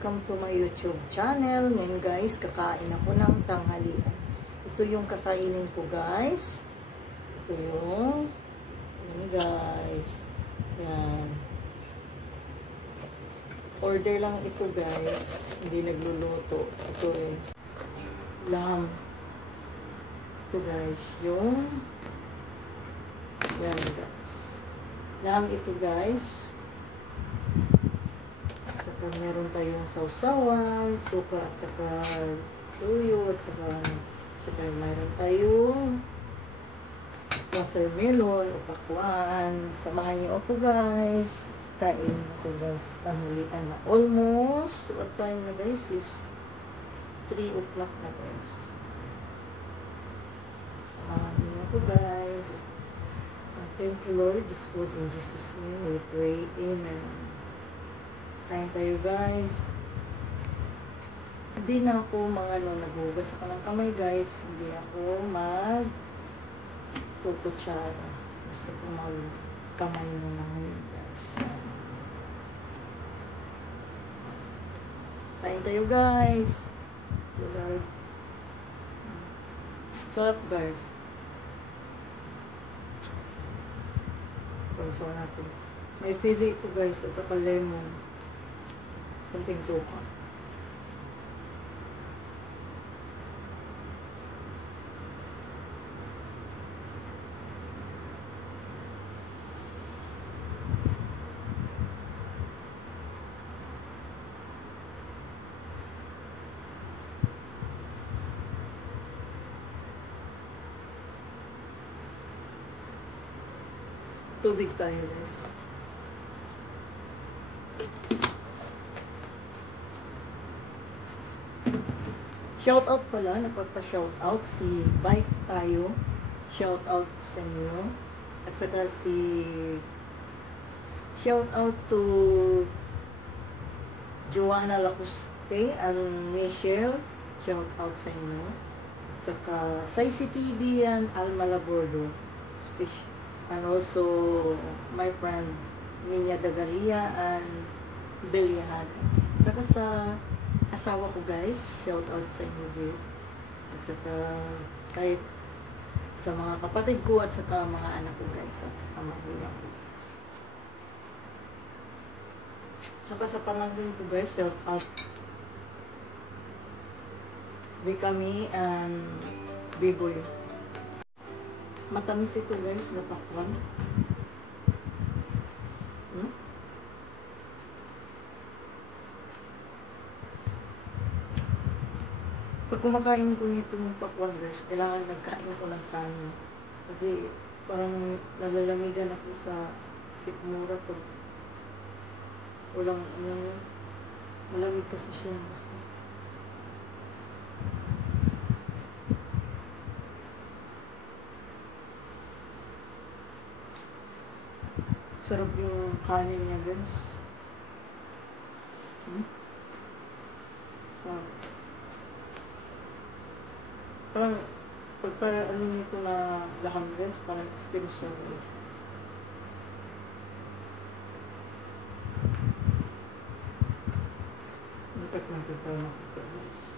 welcome to my YouTube channel. Ngayon guys, kakain ako ng tanghalian. Ito yung kakainin ko guys. Ito yung, yan guys. Yan. Order lang ito guys. Hindi nagluluto. Ito eh. Lamb. Ito guys. Yung, yan guys. Lamb ito guys. Saka meron tayong sausawan, suka at saka tuyo at saka meron tayong watermelon o pakwan. Samahan niyo ako guys. Kain ako guys. Tanghalian na. Almost, what time na guys is 3 o'clock na guys. Samahan niyo ako guys. Thank you Lord, this food in Jesus' name we pray. Amen. Kain tayo guys. Hindi na ako naghugas ako ng kamay guys. Hindi ako tukutsara. Gusto ko magkamay muna ngayon guys. Kain tayo guys. Lord. Sarap guys. So natin. May sili ito guys at saka lemon. Kunting suka. Tubig tayo guys. Shoutout pala, nagpapa-shoutout si Bike Tayo. Shoutout sa inyo. At saka shoutout to Joanna Lacuste and Michelle. Shoutout sa inyo. At saka Saisi TV and Alma Labordo. And also my friend Ninya Dagalia and Beliahan. At saka sa asawa ko guys, shout out sa inyo din. At saka kahit sa mga kapatid ko at saka mga anak ko guys at mga magulang ko guys. Saka sa pamangkin ko guys, shout out Bikami and Biboy. Matamis ito guys, napakwan. Pag kumakain ko nitong pakwan guys, kailangan nagkain ko ng kanin. Kasi parang nalalamigan ako sa sikmura pag walang malamig kasi siya gusto. Sarap yung kanin niya guys. Sarap. Parang pagka nito na laham guys, parang steam siya guys. Dapat nakita guys.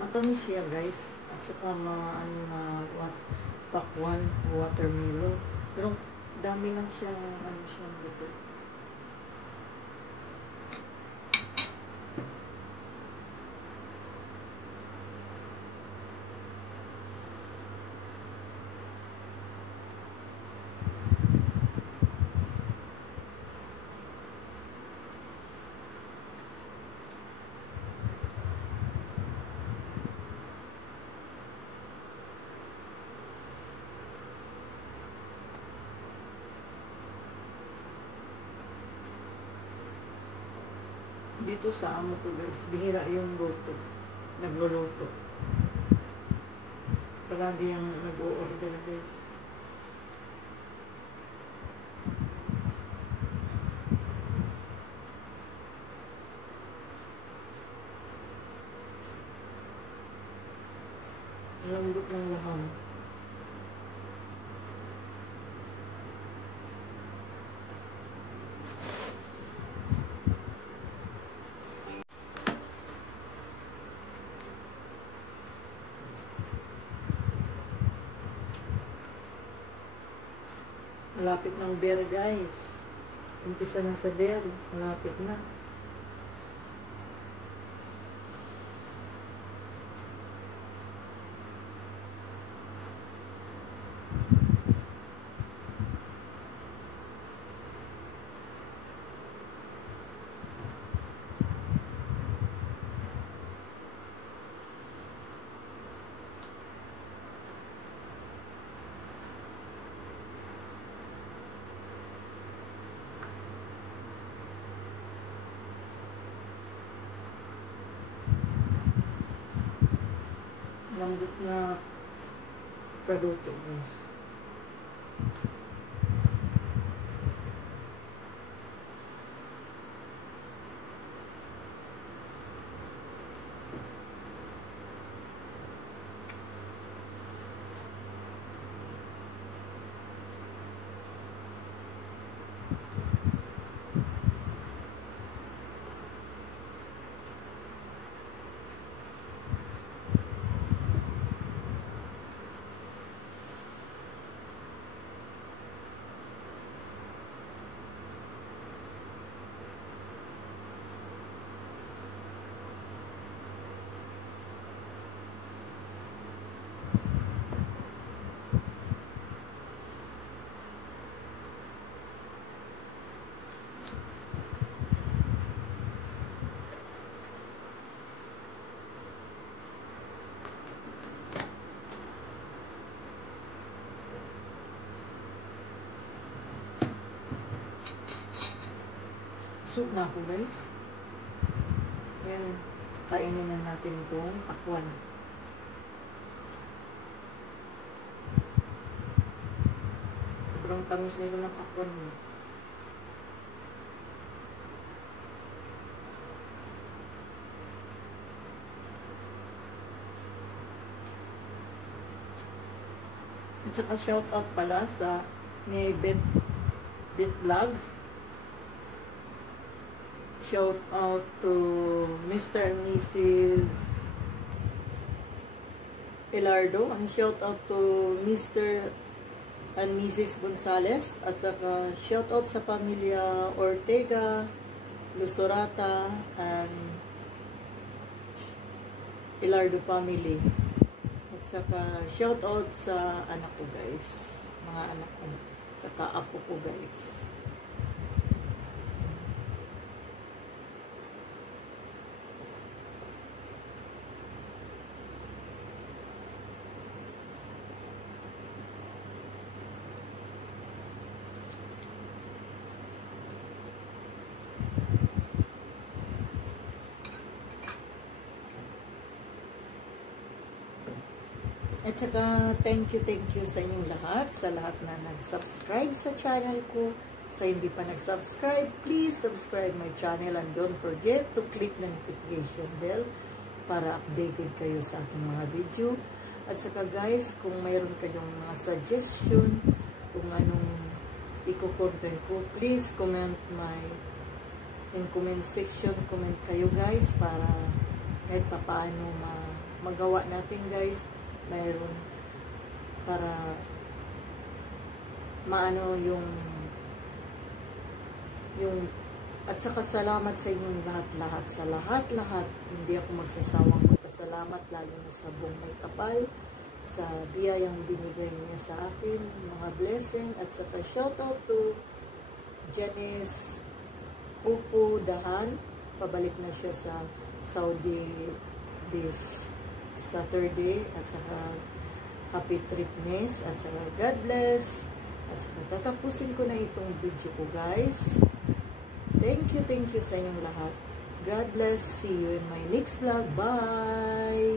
Matamis siya guys. At saka pakwan, watermelon. Pero dami lang siyang siyang buto. Dito sa amo ko guys, bihira yung luto. Nagluluto. Palagi yung nag-o-order guys. Lambot ng laham. Malapit ng beer, guys. Umpisa na sa beer. Malapit na. Lambot na produkto, guys. Soup na ako, guys. Ayan, kainin na natin itong pakwan. Sobrang tamis nito ng pakwan. At saka shout out pala sa ni Bet Vlogs. Shout out to Mr. and Mrs. Elardo, and shout out to Mr. and Mrs. Gonzales, at saka shout out sa pamilya Ortega, Lusorata, and Elardo family. At saka shout out sa anak ko, guys, mga anak ko, saka apo ko, guys. At saka, thank you sa inyong lahat, sa lahat na nag-subscribe sa channel ko. Sa hindi pa nag-subscribe, please subscribe my channel and don't forget to click the notification bell para updated kayo sa aking mga video. At saka guys, kung mayroon kayong mga suggestion, kung anong i-content ko, please comment in comment section, comment kayo guys, para kahit papaano magawa natin guys, mayroon para maano yung at saka salamat sa inyong lahat sa lahat, hindi ako magsasawang magpasalamat, lalo na sa buong may kapal, sa biyayang binigay niya sa akin, mga blessing. At saka shout out to Janice Pupu Dahan, pabalik na siya sa Saudi this Saturday, at saka happy trip Ness, at saka God bless. At saka tatapusin ko na itong video ko guys. Thank you sa inyong lahat. God bless. See you in my next vlog. Bye!